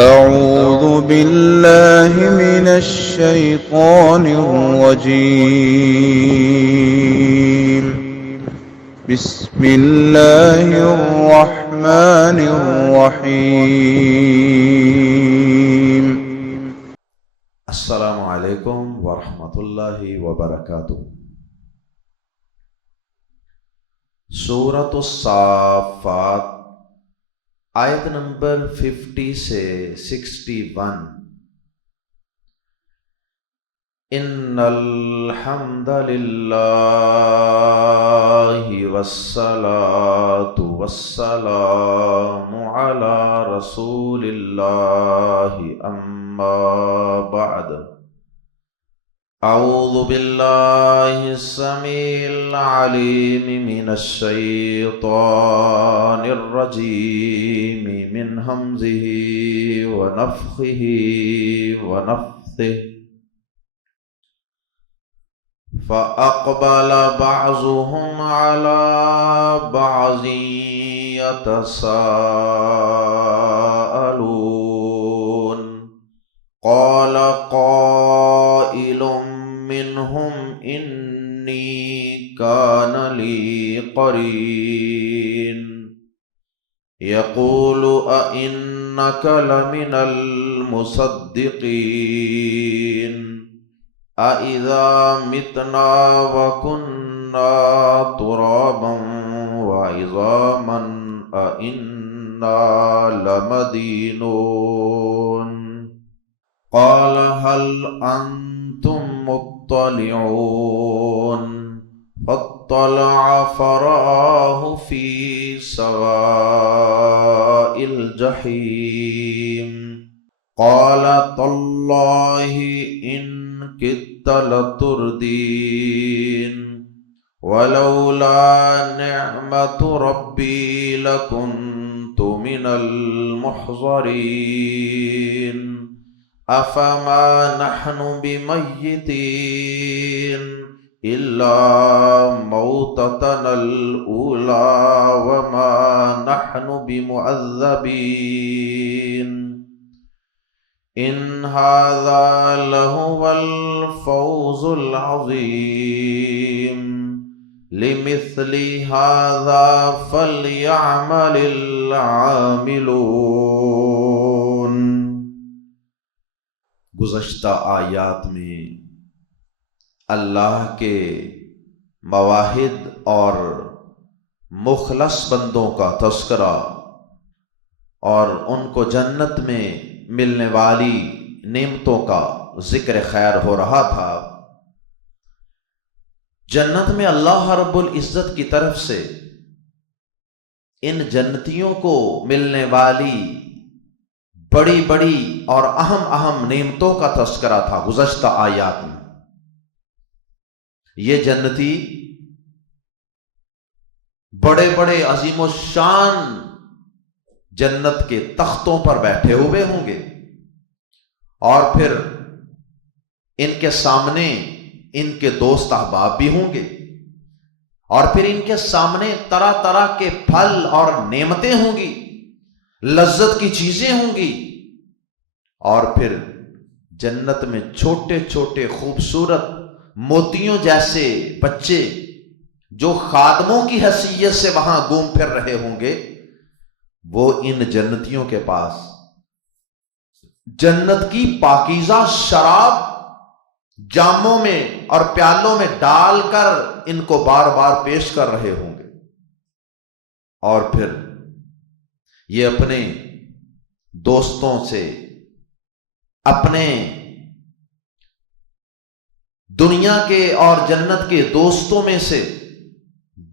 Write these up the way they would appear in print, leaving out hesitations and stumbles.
أعوذ بالله من الشيطان الرجيم. بسم الله الرحمن الرحيم. السلام علیکم ورحمۃ اللہ وبرکاتہ۔ سورۃ الصافات آیت نمبر 50 سے 61۔ ان الحمد للہ والصلاة والسلام علی رسول اللہ اما بعد۔ اعوذ باللہ السمیع العلیم من الشیطان الرجیم من ہمزہ ونفخہ ونفثہ۔ فَأَقْبَلَ بَعْضُهُمْ عَلَى بَعْضٍ يَتَسَاءَلُونَ قَالَ قَائِلٌ مِّنْهُمْ إِنِّي كَانَ لِي قَرِينٌ يَقُولُ أَإِنَّكَ لَمِنَ الْمُصَدِّقِينَ أَإِذَا مِتْنَا وَكُنَّا تُرَابًا وَعِظَامًا أَإِنَّا لَمَدِينُونَ قَالَ هَلْ أَنْتُمْ مُطَّلِعُونَ فَاطَّلَعَ فَرَآهُ فِي سَوَاءِ الْجَحِيمِ قَالَ تَاللَّهِ إِنْ كِدتَّ لَتُرْدِينِ وَلَوْلَا نِعْمَةُ رَبِّي لَكُنْتُ مِنَ الْمُحْضَرِينَ أَفَمَا نَحْنُ بِمَيِّتِينَ إِلَّا مَوْتَتَنَا الْأُولَى وَمَا نَحْنُ بِمُعَذَّبِينَ إِنْ هَذَا لَهُوَ الْفَوْزُ الْعَظِيمُ لِمِثْلِ هَذَا فَلْيَعْمَلِ الْعَامِلُونَ۔ گزشتہ آیات میں اللہ کے مواحد اور مخلص بندوں کا تذکرہ اور ان کو جنت میں ملنے والی نعمتوں کا ذکر خیر ہو رہا تھا۔ جنت میں اللہ رب العزت کی طرف سے ان جنتیوں کو ملنے والی بڑی بڑی اور اہم اہم نعمتوں کا تذکرہ تھا گزشتہ آیات میں۔ یہ جنتی بڑے بڑے عظیم الشان جنت کے تختوں پر بیٹھے ہوئے ہوں گے، اور پھر ان کے سامنے ان کے دوست احباب بھی ہوں گے، اور پھر ان کے سامنے طرح طرح کے پھل اور نعمتیں ہوں گی، لذت کی چیزیں ہوں گی، اور پھر جنت میں چھوٹے چھوٹے خوبصورت موتیوں جیسے بچے جو خادموں کی حیثیت سے وہاں گھوم پھر رہے ہوں گے، وہ ان جنتیوں کے پاس جنت کی پاکیزہ شراب جاموں میں اور پیالوں میں ڈال کر ان کو بار بار پیش کر رہے ہوں گے، اور پھر یہ اپنے دوستوں سے، اپنے دنیا کے اور جنت کے دوستوں میں سے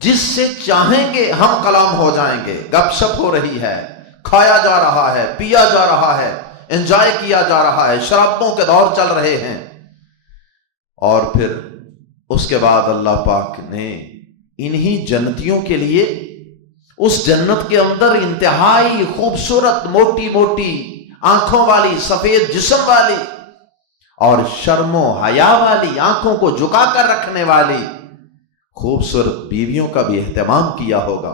جس سے چاہیں گے ہم کلام ہو جائیں گے، گپ شپ ہو رہی ہے، کھایا جا رہا ہے، پیا جا رہا ہے، انجوائے کیا جا رہا ہے، شرابوں کے دور چل رہے ہیں، اور پھر اس کے بعد اللہ پاک نے انہی جنتیوں کے لیے اس جنت کے اندر انتہائی خوبصورت موٹی موٹی آنکھوں والی، سفید جسم والی اور شرم و حیا والی، آنکھوں کو جھکا کر رکھنے والی خوبصورت بیویوں کا بھی اہتمام کیا ہوگا،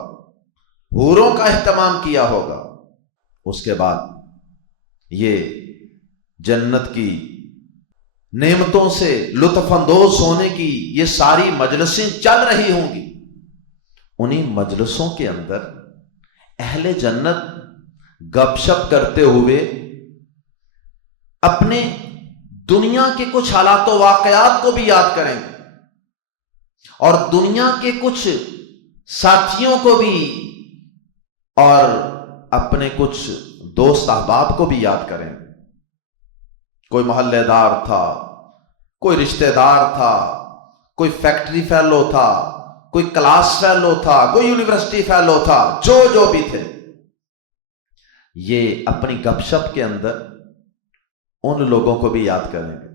حوروں کا اہتمام کیا ہوگا۔ اس کے بعد یہ جنت کی نعمتوں سے لطف اندوز ہونے کی یہ ساری مجلسیں چل رہی ہوں گی، انہی مجلسوں کے اندر اہل جنت گپ شپ کرتے ہوئے اپنے دنیا کے کچھ حالات و واقعات کو بھی یاد کریں گے، اور دنیا کے کچھ ساتھیوں کو بھی، اور اپنے کچھ دوست احباب کو بھی یاد کریں۔ کوئی محلے دار تھا، کوئی رشتہ دار تھا، کوئی فیکٹری فیلو تھا، کوئی کلاس فیلو تھا، کوئی یونیورسٹی فیلو تھا، جو بھی تھے، یہ اپنی گپ شپ کے اندر ان لوگوں کو بھی یاد کریں گے،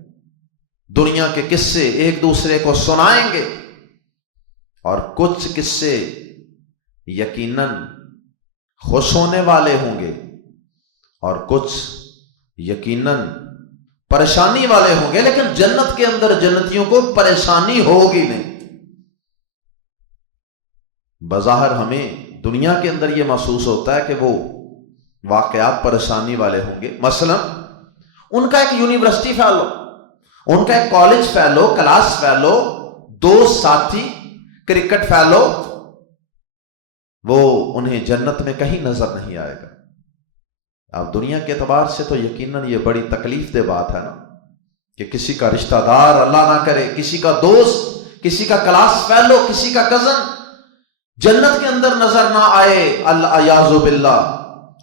دنیا کے قصے ایک دوسرے کو سنائیں گے، اور کچھ قصے یقیناً خوش ہونے والے ہوں گے اور کچھ یقیناً پریشانی والے ہوں گے، لیکن جنت کے اندر جنتیوں کو پریشانی ہوگی نہیں۔ بظاہر ہمیں دنیا کے اندر یہ محسوس ہوتا ہے کہ وہ واقعات پریشانی والے ہوں گے، مثلا ان کا ایک یونیورسٹی فیلو، ان کا ایک کالج فیلو، کلاس فیلو، دوست ساتھی، کرکٹ فیلو، وہ انہیں جنت میں کہیں نظر نہیں آئے گا۔ اب دنیا کے اعتبار سے تو یقیناً یہ بڑی تکلیف دہ بات ہے نا، کہ کسی کا رشتہ دار اللہ نہ کرے، کسی کا دوست، کسی کا کلاس فیلو، کسی کا کزن جنت کے اندر نظر نہ آئے، الیاذ باللہ۔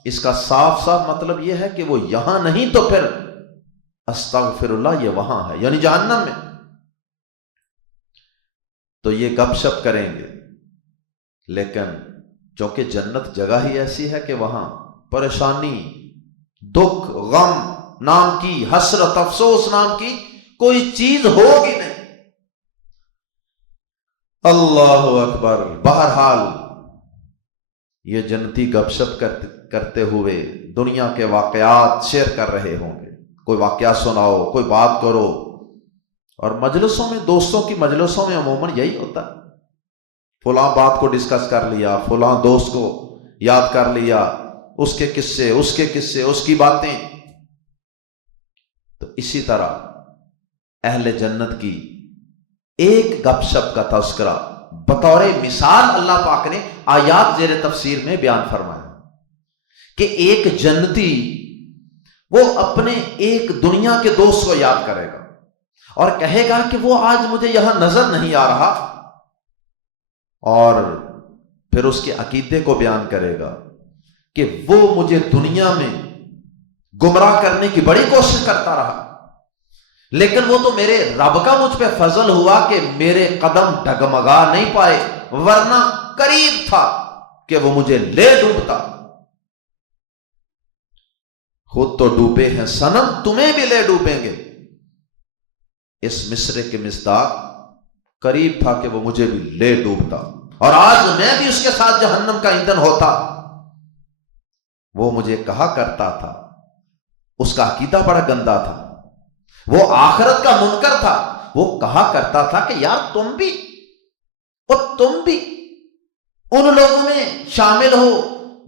اس کا صاف صاف مطلب یہ ہے کہ وہ یہاں نہیں تو پھر استغفر اللہ یہ وہاں ہے، یعنی جہنم میں۔ تو یہ گپ شپ کریں گے، لیکن چونکہ جنت جگہ ہی ایسی ہے کہ وہاں پریشانی، دکھ، غم نام کی، حسرت، افسوس نام کی کوئی چیز ہوگی نہیں۔ اللہ اکبر۔ بہرحال یہ جنتی گپ شپ کرتے ہوئے دنیا کے واقعات شیئر کر رہے ہوں گے، کوئی واقعہ سناؤ، کوئی بات کرو، اور مجلسوں میں، دوستوں کی مجلسوں میں عموماً یہی ہوتا ہے، فلاں بات کو ڈسکس کر لیا، فلاں دوست کو یاد کر لیا، اس کے قصے، اس کے قصے، اس کی باتیں۔ تو اسی طرح اہل جنت کی ایک گپ شپ کا تذکرہ بطور مثال اللہ پاک نے آیات زیر تفسیر میں بیان فرمایا کہ ایک جنتی وہ اپنے ایک دنیا کے دوست کو یاد کرے گا اور کہے گا کہ وہ آج مجھے یہاں نظر نہیں آ رہا، اور پھر اس کے عقیدے کو بیان کرے گا کہ وہ مجھے دنیا میں گمراہ کرنے کی بڑی کوشش کرتا رہا، لیکن وہ تو میرے رب کا مجھ پہ فضل ہوا کہ میرے قدم ڈگمگا نہیں پائے، ورنہ قریب تھا کہ وہ مجھے لے ڈوبتا۔ خود تو ڈوبے ہیں صنم، تمہیں بھی لے ڈوبیں گے۔ اس مصرے کے مصداق قریب تھا کہ وہ مجھے بھی لے ڈوبتا، اور آج میں بھی اس کے ساتھ جہنم کا ایندھن ہوتا۔ وہ مجھے کہا کرتا تھا، اس کا عقیدہ بڑا گندا تھا، وہ آخرت کا منکر تھا، وہ کہا کرتا تھا کہ یار تم بھی ان لوگوں میں شامل ہو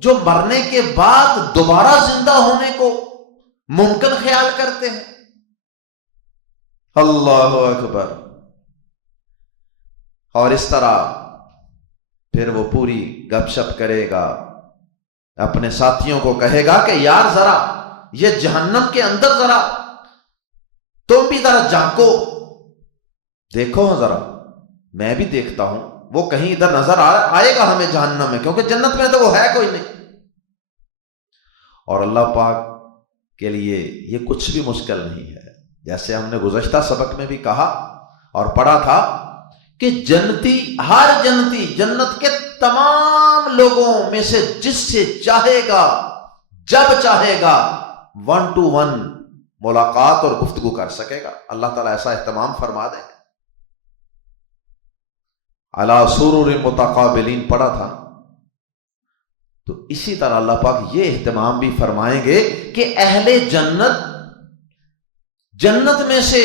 جو مرنے کے بعد دوبارہ زندہ ہونے کو ممکن خیال کرتے ہیں۔ اللہ اکبر۔ اور اس طرح پھر وہ پوری گپ شپ کرے گا، اپنے ساتھیوں کو کہے گا کہ یار ذرا یہ جہنم کے اندر ذرا تم بھی ذرا جھانکو، دیکھو ذرا، میں بھی دیکھتا ہوں، وہ کہیں ادھر نظر آئے گا ہمیں جہنم میں، کیونکہ جنت میں تو وہ ہے کوئی نہیں۔ اور اللہ پاک کے لیے یہ کچھ بھی مشکل نہیں ہے، جیسے ہم نے گزشتہ سبق میں بھی کہا اور پڑھا تھا کہ جنتی، ہر جنتی جنت کے تمام لوگوں میں سے جس سے چاہے گا، جب چاہے گا، 1 to 1 ملاقات اور گفتگو کر سکے گا۔ اللہ تعالیٰ ایسا اہتمام فرما دیں گے۔ علی سرر متقابلین پڑھا تھا، تو اسی طرح اللہ پاک یہ اہتمام بھی فرمائیں گے کہ اہل جنت میں سے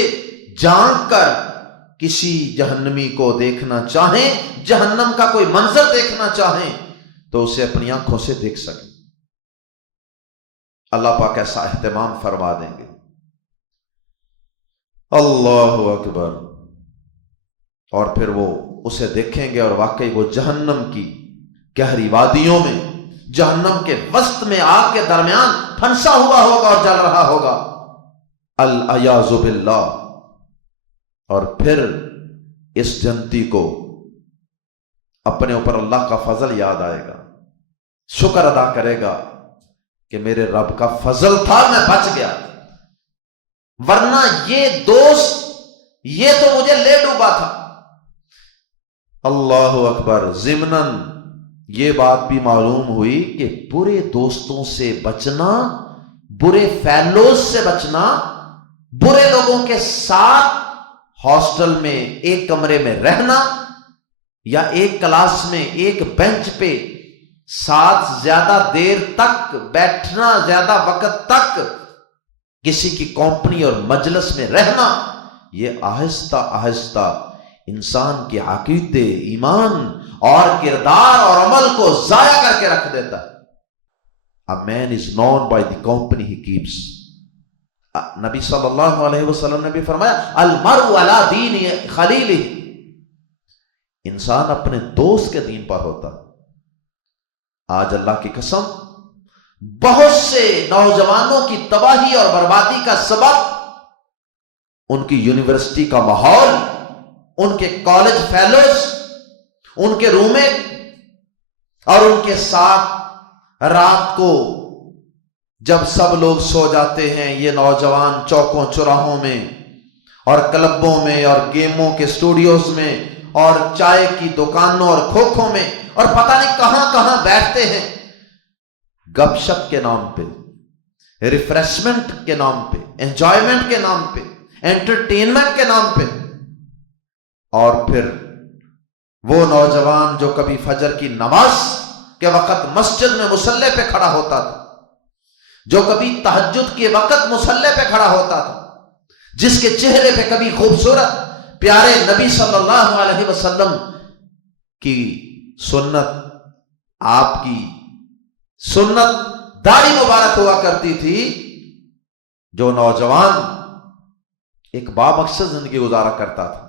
جھانک کر کسی جہنمی کو دیکھنا چاہیں، جہنم کا کوئی منظر دیکھنا چاہیں، تو اسے اپنی آنکھوں سے دیکھ سکیں۔ اللہ پاک ایسا اہتمام فرما دیں گے۔ اللہ اکبر۔ اور پھر وہ اسے دیکھیں گے اور واقعی وہ جہنم کی گہری وادیوں میں، جہنم کے وسط میں آگ کے درمیان پھنسا ہوا ہوگا اور جل رہا ہوگا، العیاذ باللہ۔ اور پھر اس جنتی کو اپنے اوپر اللہ کا فضل یاد آئے گا، شکر ادا کرے گا کہ میرے رب کا فضل تھا، میں بچ گیا، ورنہ یہ دوست یہ تو مجھے لے ڈوبا تھا۔ اللہ اکبر۔ ضمناً یہ بات بھی معلوم ہوئی کہ برے دوستوں سے بچنا، برے فیلوز سے بچنا، برے لوگوں کے ساتھ ہاسٹل میں ایک کمرے میں رہنا یا ایک کلاس میں ایک بینچ پہ ساتھ زیادہ دیر تک بیٹھنا، زیادہ وقت تک کسی کی کمپنی اور مجلس میں رہنا، یہ آہستہ آہستہ انسان کے عقیدے، ایمان اور کردار اور عمل کو ضائع کر کے رکھ دیتا ہے۔ A man is known by the company he keeps۔ نبی صلی اللہ علیہ وسلم نے بھی فرمایا المرء علی دین خلیلہ، انسان اپنے دوست کے دین پر ہوتا۔ آج اللہ کی قسم بہت سے نوجوانوں کی تباہی اور بربادی کا سبب ان کی یونیورسٹی کا ماحول، ان کے کالج فیلوز، ان کے روم میٹ، اور ان کے ساتھ رات کو جب سب لوگ سو جاتے ہیں یہ نوجوان چوکوں چوراہوں میں اور کلبوں میں اور گیموں کے اسٹوڈیوز میں اور چائے کی دکانوں اور کھوکھوں میں اور پتہ نہیں کہاں کہاں بیٹھتے ہیں، گپ شپ کے نام پہ، ریفریشمنٹ کے نام پہ، انجوائمنٹ کے نام پہ، انٹرٹینمنٹ کے نام پہ۔ اور پھر وہ نوجوان جو کبھی فجر کی نماز کے وقت مسجد میں مصلی پہ کھڑا ہوتا تھا، جو کبھی تہجد کے وقت مصلی پہ کھڑا ہوتا تھا، جس کے چہرے پہ کبھی خوبصورت پیارے نبی صلی اللہ علیہ وسلم کی سنت، آپ کی سنت داڑھی مبارک ہوا کرتی تھی، جو نوجوان ایک بامقصد زندگی گزارا کرتا تھا،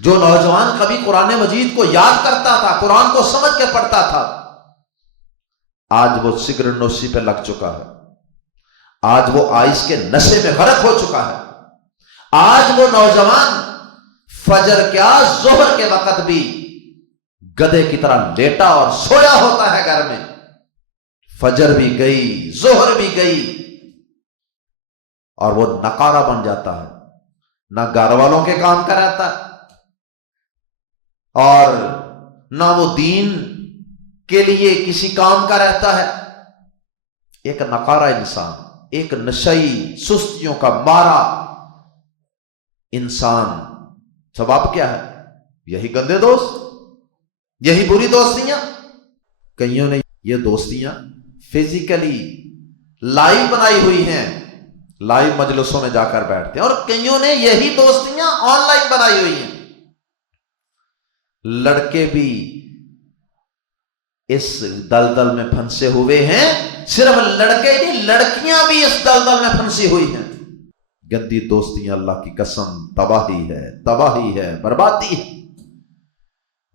جو نوجوان کبھی قرآن مجید کو یاد کرتا تھا، قرآن کو سمجھ کے پڑھتا تھا، آج وہ سگریٹ نوشی پہ لگ چکا ہے، آج وہ آئس کے نشے میں غرق ہو چکا ہے، آج وہ نوجوان فجر کیا ظہر کے وقت بھی گدھے کی طرح لیٹا اور سویا ہوتا ہے گھر میں، فجر بھی گئی، ظہر بھی گئی، اور وہ نقارہ بن جاتا ہے، نہ گھر والوں کے کام کا رہتا ہے اور نہ وہ دین کے لیے کسی کام کا رہتا ہے۔ ایک نقارہ انسان، ایک نشئی، سستیوں کا مارا انسان، سبب کیا ہے؟ یہی گندے دوست، یہی بری دوستیاں۔ کئیوں نے یہ دوستیاں فزیکلی لائیو بنائی ہوئی ہیں، لائیو مجلسوں میں جا کر بیٹھتے ہیں، اور کئیوں نے یہی دوستیاں آن لائن بنائی ہوئی ہیں۔ لڑکے بھی اس دلدل میں پھنسے ہوئے ہیں، صرف لڑکے نہیں لڑکیاں بھی اس دلدل میں پھنسی ہوئی ہیں۔ گندی دوستیاں اللہ کی قسم تباہی ہے، تباہی ہے، بربادی ہے۔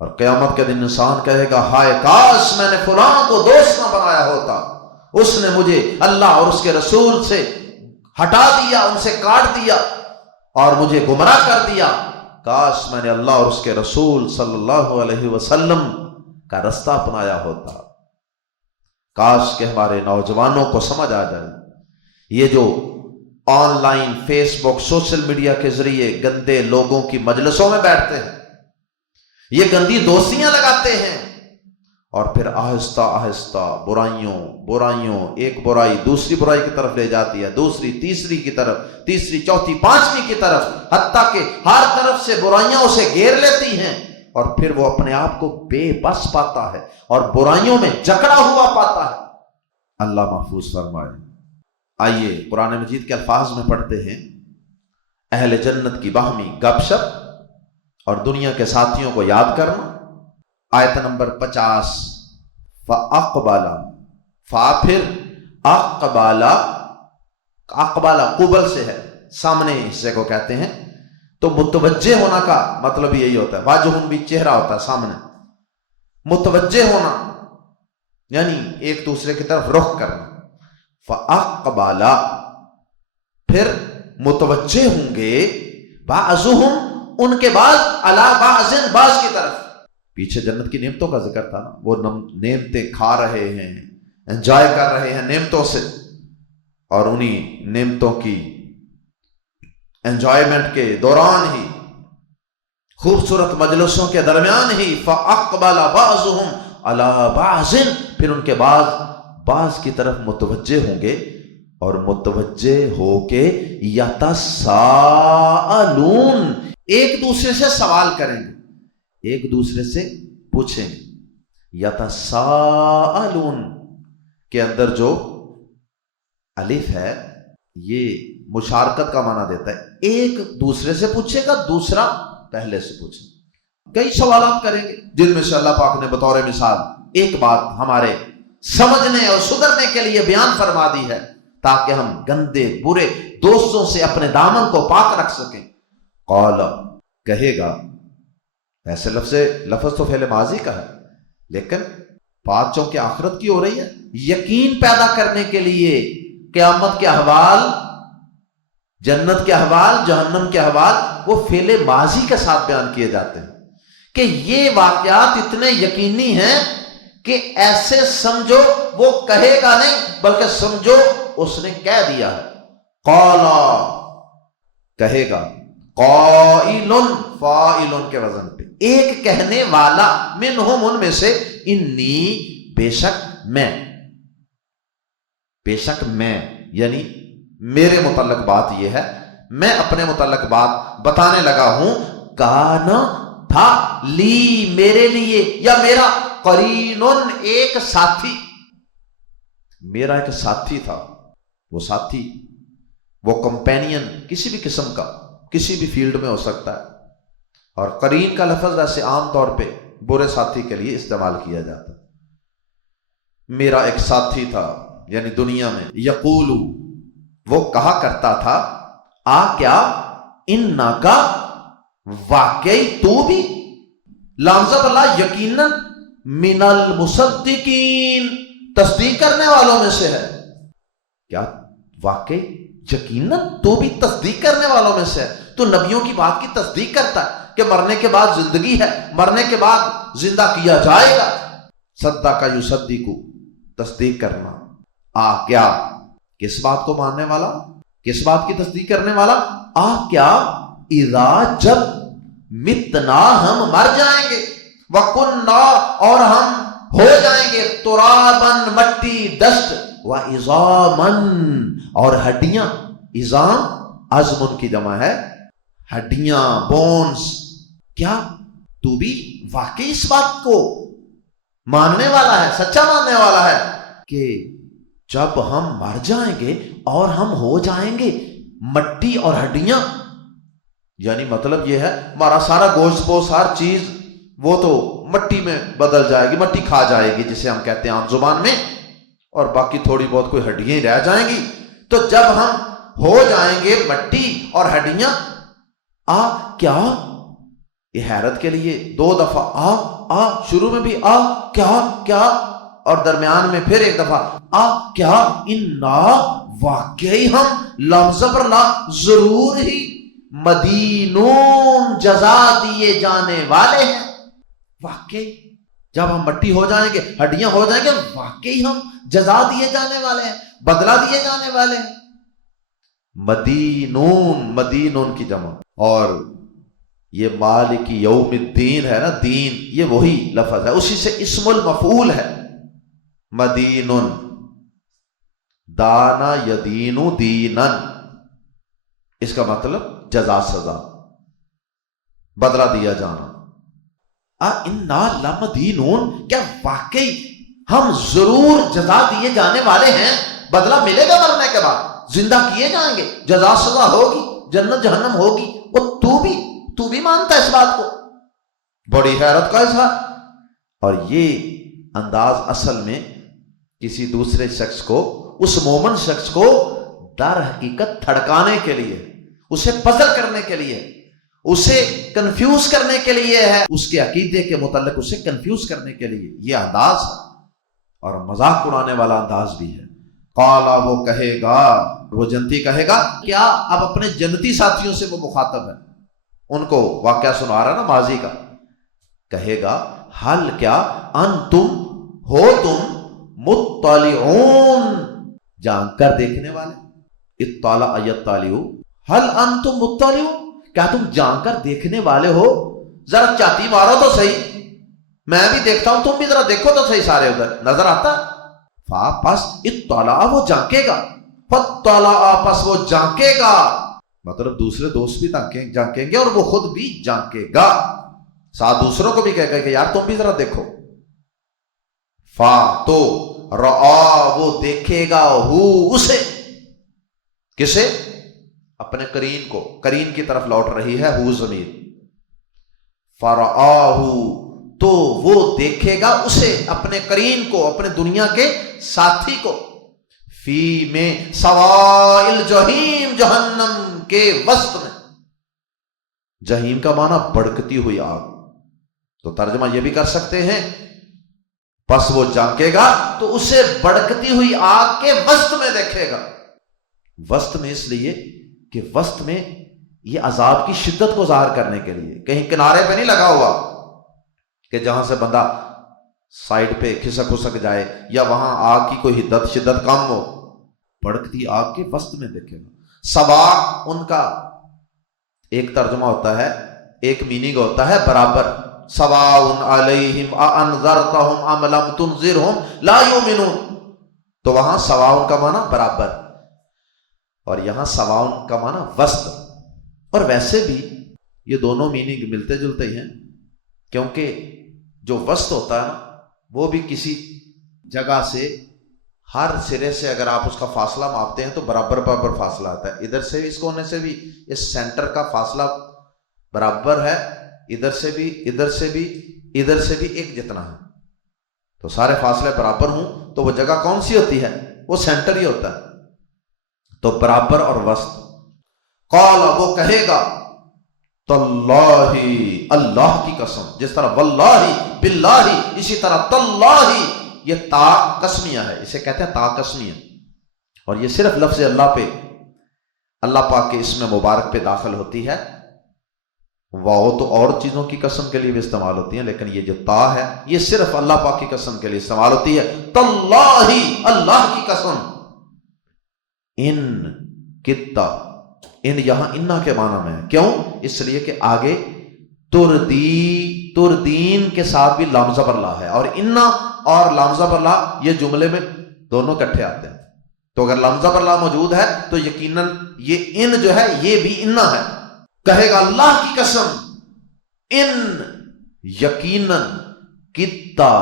اور قیامت کے دن انسان کہے گا ہائے کاش میں نے فلاں کو دوست نہ بنایا ہوتا، اس نے مجھے اللہ اور اس کے رسول سے ہٹا دیا، ان سے کاٹ دیا اور مجھے گمراہ کر دیا، کاش میں نے اللہ اور اس کے رسول صلی اللہ علیہ وسلم کا رستہ اپنایا ہوتا۔ کاش کہ ہمارے نوجوانوں کو سمجھ آ جائے، یہ جو online Facebook social media کے ذریعے گندے لوگوں کی مجلسوں میں بیٹھتے ہیں، یہ گندی دوستیاں لگاتے ہیں، اور پھر آہستہ آہستہ برائیوں ایک برائی دوسری برائی کی طرف لے جاتی ہے، دوسری تیسری کی طرف، تیسری چوتھی پانچویں کی طرف، حتیٰ کہ ہر طرف سے برائیاں اسے گھیر لیتی ہیں، اور پھر وہ اپنے آپ کو بے بس پاتا ہے اور برائیوں میں جکڑا ہوا پاتا ہے۔ اللہ محفوظ فرمائے۔ آئیے قرآن مجید کے الفاظ میں پڑھتے ہیں، اہل جنت کی باہمی گپ شپ اور دنیا کے ساتھیوں کو یاد کرنا۔ آیت نمبر 50، فَأَقْبَلَ، پھر اقبالا، اقبالا قبل سے ہے، سامنے حصے کو کہتے ہیں، تو متوجہ ہونا کا مطلب یہی ہوتا ہے، واجہن بھی چہرہ ہوتا ہے سامنے، متوجہ ہونا یعنی ایک دوسرے کی طرف رخ کرنا. فاقبالا، پھر متوجہ ہوں گے، بعضهم، ان کے بعض، علی بعض، بعض کی طرف. پیچھے جنت کی نعمتوں کا ذکر تھا نا، وہ نعمتیں کھا رہے ہیں، انجوائے کر رہے ہیں نعمتوں سے، اور انہی نعمتوں کی انجوائمنٹ کے دوران ہی، خوبصورت مجلسوں کے درمیان ہی، فاقبل بعضهم علی بعض، پھر ان کے بعض کی طرف متوجہ ہوں گے، اور متوجہ ہو کے یتساءلون، ایک دوسرے سے سوال کریں گے، ایک دوسرے سے پوچھیں گے. یتساءلون کے اندر جو الف ہے یہ مشارکت کا معنی دیتا ہے، ایک دوسرے سے پوچھے گا، دوسرا پہلے سے پوچھے گا. کئی سوالات کریں گے جن میں سے اللہ پاک نے بطور مثال ایک بات ہمارے سمجھنے اور سدھرنے کے لیے بیان فرما دی ہے، تاکہ ہم گندے برے دوستوں سے اپنے دامن کو پاک رکھ سکیں. قال، کہے گا، ایسے لفظ تو فعل ماضی کا ہے، لیکن بات چونکہ آخرت کی ہو رہی ہے، یقین پیدا کرنے کے لیے قیامت کے احوال، جنت کے احوال، جہنم کے احوال وہ فعل ماضی کے ساتھ بیان کیے جاتے ہیں کہ یہ واقعات اتنے یقینی ہیں کہ ایسے سمجھو وہ کہے گا نہیں بلکہ سمجھو اس نے کہہ دیا ہے. قالا، کہے گا، قائل، فاعل کے وزن پہ، ایک کہنے والا، منہم، ان میں سے، انی، بے شک میں یعنی میرے متعلق بات یہ ہے، میں اپنے متعلق بات بتانے لگا ہوں، کانا، تھا، لی، میرے لیے، یا میرا، قرین، ایک ساتھی، میرا ایک ساتھی تھا. وہ ساتھی، وہ کمپینین کسی بھی قسم کا، کسی بھی فیلڈ میں ہو سکتا ہے، اور قرین کا لفظ ویسے عام طور پہ برے ساتھی کے لیے استعمال کیا جاتا ہے. میرا ایک ساتھی تھا یعنی دنیا میں، یقول، وہ کہا کرتا تھا، کیا، اننا کا، واقعی تو بھی، لامزب اللہ، یقیناً، من المصدقین، تصدیق کرنے والوں میں سے ہے. کیا واقعی، یقیناً تو بھی تصدیق کرنے والوں میں سے ہے. تو نبیوں کی بات کی تصدیق کرتا ہے کہ مرنے کے بعد زندگی ہے، مرنے کے بعد زندہ کیا جائے گا. صدق یصدق، تصدیق کرنا. کیا، کس بات کو ماننے والا، کس بات کی تصدیق کرنے والا، کیا، اذا، جب، متنا، ہم مر جائیں گے، وکننا، اور ہم ہو جائیں گے، ترابن، مٹی، ڈسٹ، وعظامن، اور ہڈیاں. عظام عظم کی جمع ہے، ہڈیاں، بونز. کیا تو بھی واقعی اس بات کو ماننے والا ہے، سچا ماننے والا ہے کہ جب ہم مر جائیں گے اور ہم ہو جائیں گے مٹی اور ہڈیاں، یعنی مطلب یہ ہے ہمارا سارا گوشت پوش، ہر چیز وہ تو مٹی میں بدل جائے گی، مٹی کھا جائے گی جسے ہم کہتے ہیں عام زبان میں، اور باقی تھوڑی بہت کوئی ہڈیاں ہی رہ جائیں گی. تو جب ہم ہو جائیں گے مٹی اور ہڈیاں، کیا، یہ حیرت کے لیے دو دفعہ شروع میں بھی کیا، اور درمیان میں پھر ایک دفعہ کیا، انا، واقعی ہم، لفظ پر لا، ضرور ہی، مدینون، جزا دیے جانے والے ہیں. واقعی جب ہم مٹی ہو جائیں گے، ہڈیاں ہو جائیں گے، واقعی ہم جزا دیے جانے والے ہیں، بدلہ دیے جانے والے ہیں. مدینون، مدینون کی جمع. اور یہ مالک یوم الدین ہے نا، دین، یہ وہی لفظ ہے، اسی سے اسم المفعول ہے. مدینن، دانا یدینو دینن، اس کا مطلب جزا، سزا، بدلہ دیا جانا. انا لمدینون، کیا واقعی ہم ضرور جزا دیے جانے والے ہیں، بدلہ ملے گا مرنے کے بعد، زندہ کیے جائیں گے، جزا سزا ہوگی، جنت جہنم ہوگی. اور تو بھی مانتا ہے اس بات کو؟ بڑی حیرت کا اظہار. اور یہ انداز اصل میں کسی دوسرے شخص کو، اس مومن شخص کو در حقیقت تھڑکانے کے لیے، اسے پزل کرنے کے لیے، اسے کنفیوز کرنے کے لیے ہے، اس کے عقیدے کے متعلق اسے کنفیوز کرنے کے لیے یہ انداز ہے، اور مذاق اڑانے والا انداز بھی ہے۔ قالا، وہ کہے گا، وہ جنتی کہے گا، کیا اب اپنے جنتی ساتھیوں سے وہ مخاطب ہے، ان کو واقعہ سنا رہا نا ماضی کا، کہے گا حل، کیا انتم، ہو تم مطلعون، جان کر دیکھنے والے، اطلاع یطلع، حل انتم مطلعون، کیا تم جان کر دیکھنے والے ہو؟ ذرا چاتی مارو تو صحیح، میں بھی دیکھتا ہوں، تم بھی ذرا دیکھو تو صحیح، سارے ادھر نظر آتا ہے؟ پس اطلاع، وہ جانکے گا، فطلع، پس وہ جانکے گا، مطلب دوسرے دوست بھی جانکیں گے اور وہ خود بھی جانکے گا، ساتھ دوسروں کو بھی کہے گا کہ یار تم بھی ذرا دیکھو۔ تو رآ، وہ دیکھے گا، اسے، کسے؟ اپنے قرین کو، قرین کی طرف لوٹ رہی ہے ضمیر، فرآہ، تو وہ دیکھے گا اسے، اپنے قرین کو، اپنے دنیا کے ساتھی کو، فی میں سوائل جہیم، جہنم کے وسط میں، جہیم کا معنی بھڑکتی ہوئی آگ، تو ترجمہ یہ بھی کر سکتے ہیں پس وہ جانکے گا تو اسے بھڑکتی ہوئی آگ کے وسط میں دیکھے گا۔ وسط میں اس لیے کہ وسط میں یہ عذاب کی شدت کو ظاہر کرنے کے لیے، کہیں کنارے پہ نہیں لگا ہوا کہ جہاں سے بندہ سائڈ پہ کھسک کھسک جائے، یا وہاں آگ کی کوئی شدت کم ہو، بھڑکتی آگ کے وسط میں دیکھے گا۔ سوا، ان کا ایک ترجمہ ہوتا ہے، ایک میننگ ہوتا ہے برابر، سواء علیہم اانذرتہم ام لم تنذرہم لا یؤمنون، تو وہاں سواء کا معنی برابر، اور یہاں سواء کا معنی وسط، اور ویسے بھی یہ دونوں میننگ ملتے جلتے ہیں، کیونکہ جو وسط ہوتا ہے وہ بھی کسی جگہ سے، ہر سرے سے اگر آپ اس کا فاصلہ ماپتے ہیں تو برابر برابر فاصلہ آتا ہے، ادھر سے بھی اس کونے سے بھی اس سینٹر کا فاصلہ برابر ہے، ادھر سے بھی ادھر سے بھی ادھر سے بھی ایک جتنا ہے، تو سارے فاصلے برابر ہوں تو وہ جگہ کون سی ہوتی ہے؟ وہ سینٹر ہی ہوتا ہے، تو برابر اور وسط۔ قال، وہ کہے گا، تاللہ، اللہ کی قسم، جس طرح واللہ، باللہ، اسی طرح تاللہ، یہ تا قسمیہ ہے، اسے کہتے ہیں تا قسمیہ، اور یہ صرف لفظ اللہ پہ، اللہ پاک کے اسم مبارک پہ داخل ہوتی ہے، واو تو اور چیزوں کی قسم کے لیے بھی استعمال ہوتی ہیں، لیکن یہ جو تا ہے یہ صرف اللہ پاک کی قسم کے لیے استعمال ہوتی ہے، تاللہ، اللہ کی قسم، ان کتا، ان یہاں انا کے معنی میں ہے، کیوں؟ اس لیے کہ آگے تردین کے ساتھ بھی لام زبر لا ہے، اور انا اور لام زبر لا یہ جملے میں دونوں کٹھے آتے ہیں، تو اگر لام زبر لا موجود ہے تو یقیناً یہ ان جو ہے یہ بھی انا ہے، کہے گا اللہ کی قسم، ان یقیناً، کتا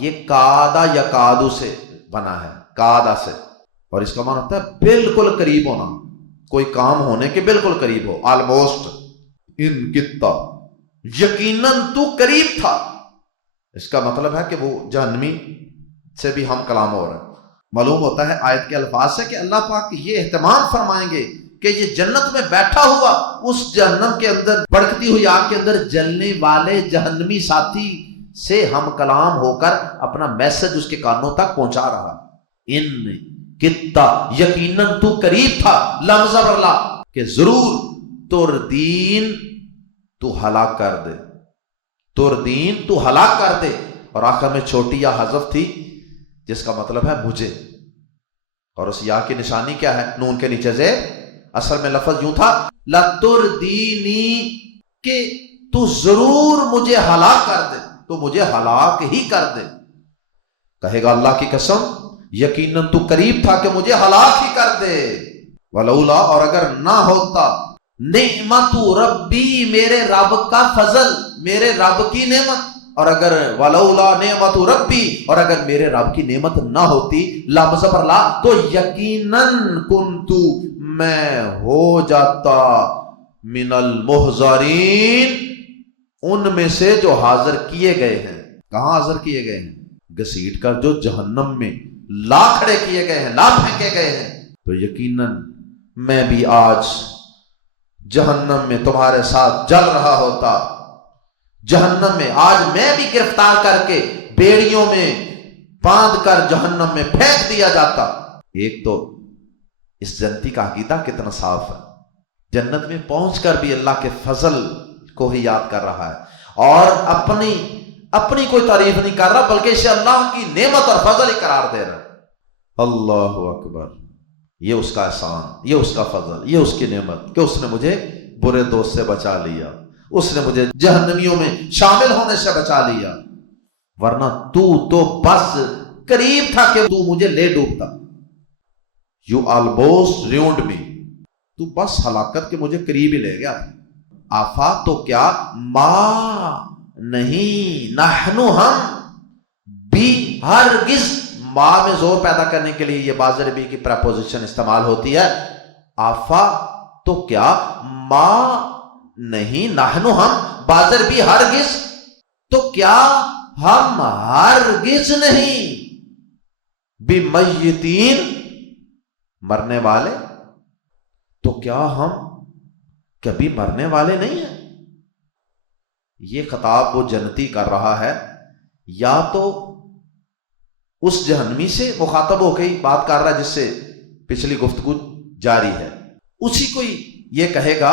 یہ کادا یا کادو سے بنا ہے، کادا سے، اور اس کا معنی ہوتا ہے بالکل قریب ہونا، کوئی کام ہونے کے بالکل قریب ہو، آلموسٹ، ان کتا، یقیناً تو قریب تھا، اس کا مطلب ہے کہ وہ جہنمی سے بھی ہم کلام ہو رہا ہے۔ معلوم ہوتا ہے آیت کے الفاظ سے کہ اللہ پاک یہ اہتمام فرمائیں گے کہ یہ جنت میں بیٹھا ہوا اس جہنم کے اندر، بھڑکتی ہوئی آگ کے اندر جلنے والے جہنمی ساتھی سے ہم کلام ہو کر اپنا میسج اس کے کانوں تک پہنچا رہا، ان کتا، یقیناً تو قریب تھا، لفظ برلا کہ ضرور تردین، تو ہلاک کر دے، تردین تو ہلاک کر دے، اور آخر میں چھوٹی یا حذف تھی جس کا مطلب ہے مجھے، اور اس یا کی نشانی کیا ہے؟ نون کے نیچے زیر، اصل میں لفظ یوں تھا لتردینی، کہ تو ضرور مجھے ہلاک کر دے، تو مجھے ہلاک ہی کر دے، کہے گا اللہ کی قسم یقیناً تو قریب تھا کہ مجھے ہلاک ہی کر دے، ولولا، اور اگر نہ ہوتا، نعمت ربی، میرے رب کا فضل، میرے رب کی نعمت، اور اگر ولولا نعمت ربی، اور اگر میرے رب کی نعمت نہ ہوتی، لفظ پر لا، تو یقیناً کنتو، میں ہو جاتا، من المحضرین، ان میں سے جو حاضر کیے گئے ہیں۔ کہاں حاضر کیے گئے ہیں؟ گھسیٹ کر جو جہنم میں لا کھڑے کیے گئے ہیں، لا پھینکے گئے ہیں، تو یقیناً میں بھی آج جہنم میں تمہارے ساتھ جل رہا ہوتا، جہنم میں آج میں بھی گرفتار کر کے بیڑیوں میں باندھ کر جہنم میں پھینک دیا جاتا۔ ایک تو اس جنتی کا عقیدہ کتنا صاف ہے، جنت میں پہنچ کر بھی اللہ کے فضل کو ہی یاد کر رہا ہے اور اپنی کوئی تعریف نہیں کر رہا، بلکہ اسے اللہ کی نعمت اور فضل ہی قرار دے رہا ہے۔ اللہ اکبر، یہ اس کا احسان، یہ اس کا فضل، یہ اس کی نعمت کہ اس نے مجھے برے دوست سے بچا لیا، اس نے مجھے جہنمیوں میں شامل ہونے سے بچا لیا، ورنہ تو بس قریب تھا کہ تو مجھے لے ڈوبتا۔ You almost ruined me، تو بس ہلاکت کے مجھے قریب ہی لے گیا۔ آفا تو کیا، ما نہیں، نحنو ہم، بھی ہرگز، ما میں زور پیدا کرنے کے لیے یہ بازر بھی کی پریپوزیشن استعمال ہوتی ہے۔ آفا تو کیا، ما نہیں، نحنو ہم، بازر بھی ہرگز، تو کیا ہم ہرگز نہیں، بمیتین، مرنے والے، تو کیا ہم کبھی مرنے والے نہیں ہیں۔ یہ خطاب وہ جنتی کر رہا ہے، یا تو اس جہنمی سے مخاطب ہو گئی بات کر رہا ہے جس سے پچھلی گفتگو جاری ہے، اسی کو یہ کہے گا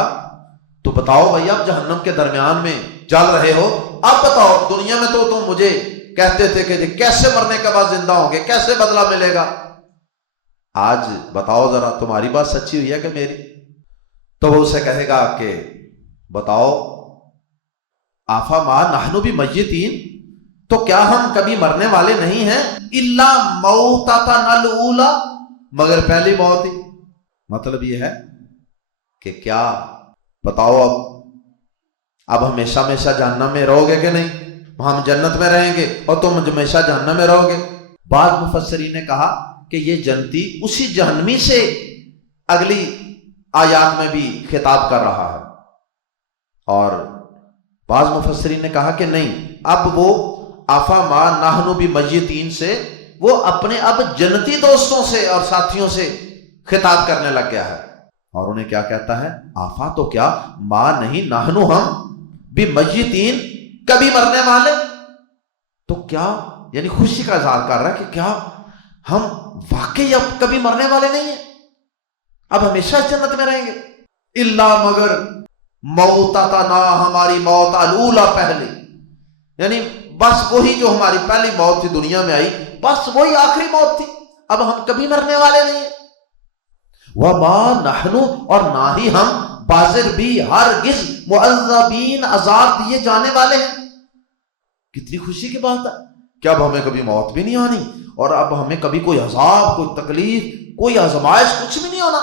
تو بتاؤ بھائی، اب جہنم کے درمیان میں چل رہے ہو، اب بتاؤ، دنیا میں تو تم مجھے کہتے تھے کہ کیسے مرنے کے بعد زندہ ہوں گے، کیسے بدلہ ملے گا، آج بتاؤ ذرا تمہاری بات سچی ہوئی ہے کہ میری؟ تو وہ اسے کہے گا کہ بتاؤ، آفا ما نحنو بمیتین، تو کیا ہم کبھی مرنے والے نہیں ہیں، الا موتتنا الاولی، مگر پہلی موت ہی۔ مطلب یہ ہے کہ کیا بتاؤ، اب ہمیشہ ہمیشہ جہنم میں رہو گے کہ نہیں، ہم جنت میں رہیں گے اور تم ہمیشہ جہنم میں رہو گے۔ بعض مفسرین نے کہا کہ یہ جنتی اسی جہنمی سے اگلی آیات میں بھی خطاب کر رہا ہے، اور بعض مفسرین نے کہا کہ نہیں، اب وہ آفا ما نحنو بمیتین سے وہ اپنے اب جنتی دوستوں سے اور ساتھیوں سے خطاب کرنے لگ گیا ہے، اور انہیں کیا کہتا ہے، آفا تو کیا، ما نہیں، نحنو ہم، بمیتین، کبھی مرنے والے، تو کیا، یعنی خوشی کا اظہار کر رہا ہے کہ کیا ہم واقعی اب کبھی مرنے والے نہیں ہیں، اب ہمیشہ جنت میں رہیں گے، الا مگر موتتنا، ہماری موت، الاولی، پہلی، یعنی بس وہی جو ہماری پہلی موت تھی دنیا میں آئی، بس وہی آخری موت تھی، اب ہم کبھی مرنے والے نہیں ہیں۔ وما نحنو، اور نہ ہی ہم، بازر بھی ہرگز، معذبین، عذاب دیے جانے والے ہیں۔ کتنی خوشی کی بات ہے کہ اب ہمیں کبھی موت بھی نہیں آنی، اور اب ہمیں کبھی کوئی عذاب، کوئی تکلیف، کوئی آزمائش، کچھ بھی نہیں ہونا۔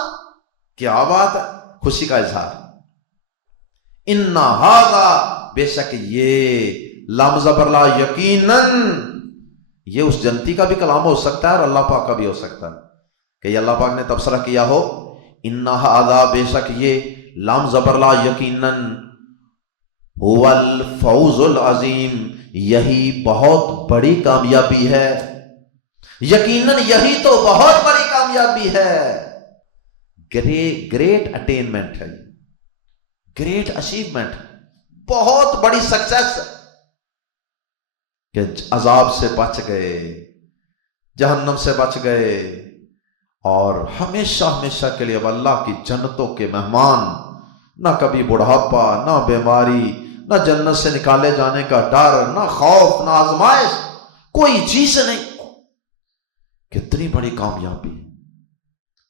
کیا بات ہے، خوشی کا اظہار۔ ان ھذا، بے شک یہ، لام زبر لا، یقیناً، یہ اس جنتی کا بھی کلام ہو سکتا ہے اور اللہ پاک کا بھی ہو سکتا ہے کہ یہ اللہ پاک نے تبصرہ کیا ہو، ان ھذا، بے شک یہ، لام زبر لا، یقیناً، هو الفوز العظیم، یہی بہت بڑی کامیابی ہے، یقیناً یہی تو بہت بڑی کامیابی ہے، گریٹ اٹینمنٹ ہے، گریٹ اچیومنٹ، بہت بڑی سکسیس کہ عذاب سے بچ گئے، جہنم سے بچ گئے، اور ہمیشہ ہمیشہ کے لیے اب اللہ کی جنتوں کے مہمان، نہ کبھی بڑھاپا، نہ بیماری، نہ جنت سے نکالے جانے کا ڈر، نہ خوف، نہ آزمائش، کوئی چیز نہیں۔ کتنی بڑی کامیابی۔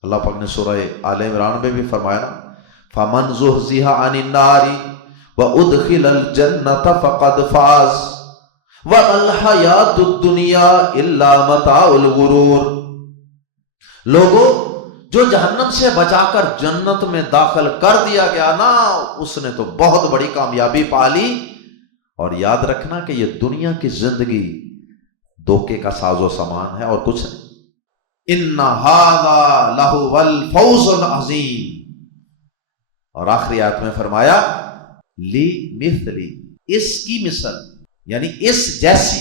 اللہ پاک نے سورہ آل عمران میں بھی فرمایا، فَمَنْ زُحْزِحَ عَنِ النَّارِ وَأُدْخِلَ الْجَنَّةَ فَقَدْ فَازَ وَمَا الْحَيَاةُ الدُّنْيَا إِلَّا مَتَاعُ الْغُرُورِ۔ لوگوں، جو جہنم سے بچا کر جنت میں داخل کر دیا گیا نا، اس نے تو بہت بڑی کامیابی پا لی، اور یاد رکھنا کہ یہ دنیا کی زندگی دھوکے کا ساز و سامان ہے اور کچھ نہیں۔ ان ھذا لہو الفوز العظیم، اور آخری آیت میں فرمایا، لی مثلی، اس کی مثل، یعنی اس جیسی،